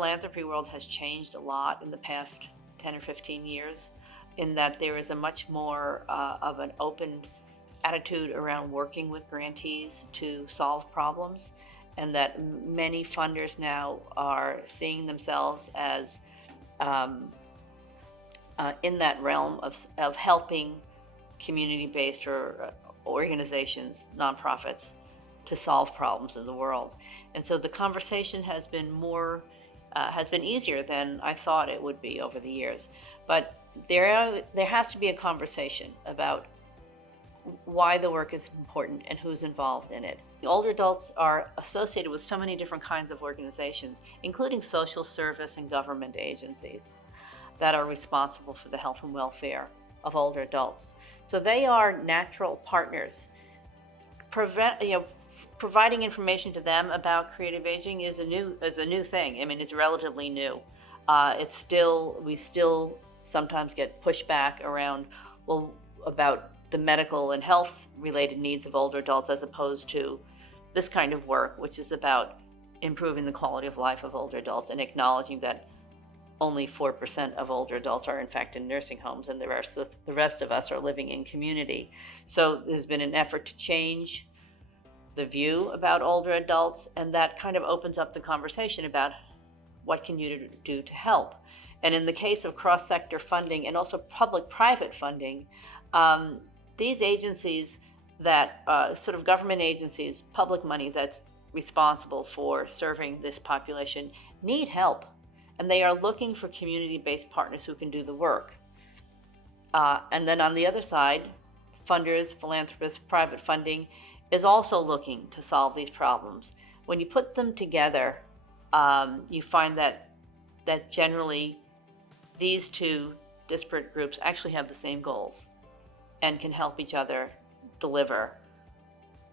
philanthropy world has changed a lot in the past 10 or 15 years, in that there is a much more of an open attitude around working with grantees to solve problems, and that many funders now are seeing themselves as in that realm of helping community-based or organizations, nonprofits, to solve problems in the world. And so the conversation has been easier than I thought it would be over the years. But there has to be a conversation about why the work is important and who's involved in it. Older adults are associated with so many different kinds of organizations, including social service and government agencies that are responsible for the health and welfare of older adults. So they are natural partners. Providing information to them about creative aging is a new thing. I mean, it's relatively new. We still sometimes get pushback around, about the medical and health related needs of older adults, as opposed to this kind of work, which is about improving the quality of life of older adults and acknowledging that only 4% of older adults are in fact in nursing homes, and the rest of us are living in community. So there's been an effort to change the view about older adults, and that kind of opens up the conversation about what can you do to help. And in the case of cross-sector funding and also public-private funding, these agencies that sort of government agencies, public money that's responsible for serving this population, need help. And they are looking for community-based partners who can do the work. And then on the other side, funders, philanthropists, private funding is also looking to solve these problems. When you put them together, you find that generally these two disparate groups actually have the same goals and can help each other deliver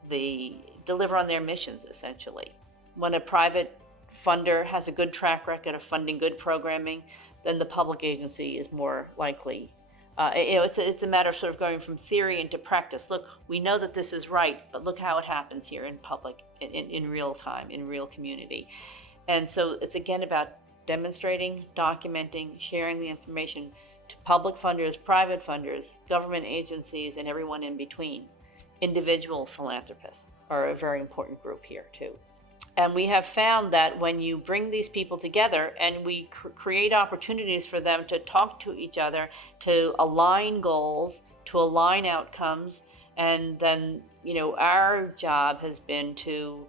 on their missions, essentially. When a private funder has a good track record of funding good programming, then the public agency is more likely. It's a matter of sort of going from theory into practice. Look, we know that this is right, but look how it happens here in public, in real time, in real community. And so it's again about demonstrating, documenting, sharing the information to public funders, private funders, government agencies, and everyone in between. Individual philanthropists are a very important group here too. And we have found that when you bring these people together and we create opportunities for them to talk to each other, to align goals, to align outcomes, and then, our job has been to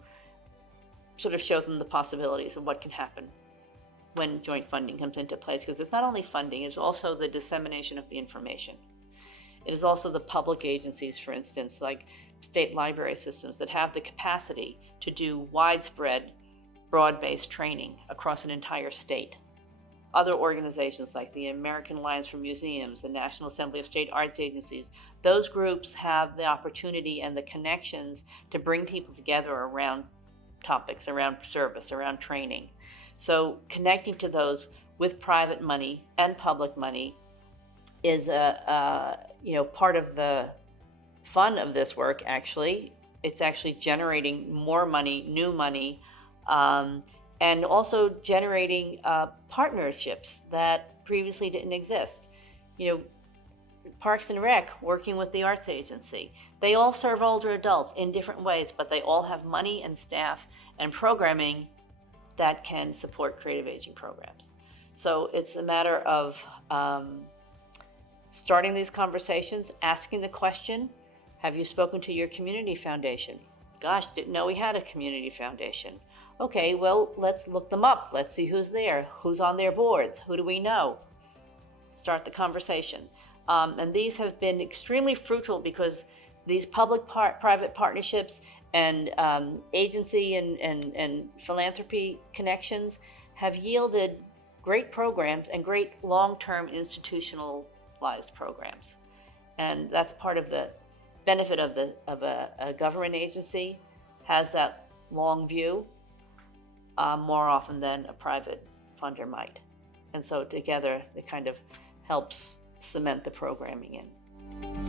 sort of show them the possibilities of what can happen when joint funding comes into place. Because it's not only funding, it's also the dissemination of the information. It is also the public agencies, for instance, like state library systems that have the capacity to do widespread, broad-based training across an entire state. Other organizations like the American Alliance for Museums, the National Assembly of State Arts Agencies, those groups have the opportunity and the connections to bring people together around topics, around service, around training. So connecting to those with private money and public money is part of the fun of this work. Actually, it's actually generating more money, new money, and also generating partnerships that previously didn't exist. Parks and Rec working with the Arts Agency, they all serve older adults in different ways, but they all have money and staff and programming that can support creative aging programs. So it's a matter of starting these conversations, asking the question, have you spoken to your community foundation? Gosh, didn't know we had a community foundation. Okay, well, let's look them up. Let's see who's there, who's on their boards, who do we know? Start the conversation. And these have been extremely fruitful because these public-private partnerships and agency and philanthropy connections have yielded great programs and great long-term institutionalized programs. And that's part of the benefit of a government agency, has that long view more often than a private funder might. And so together it kind of helps cement the programming in.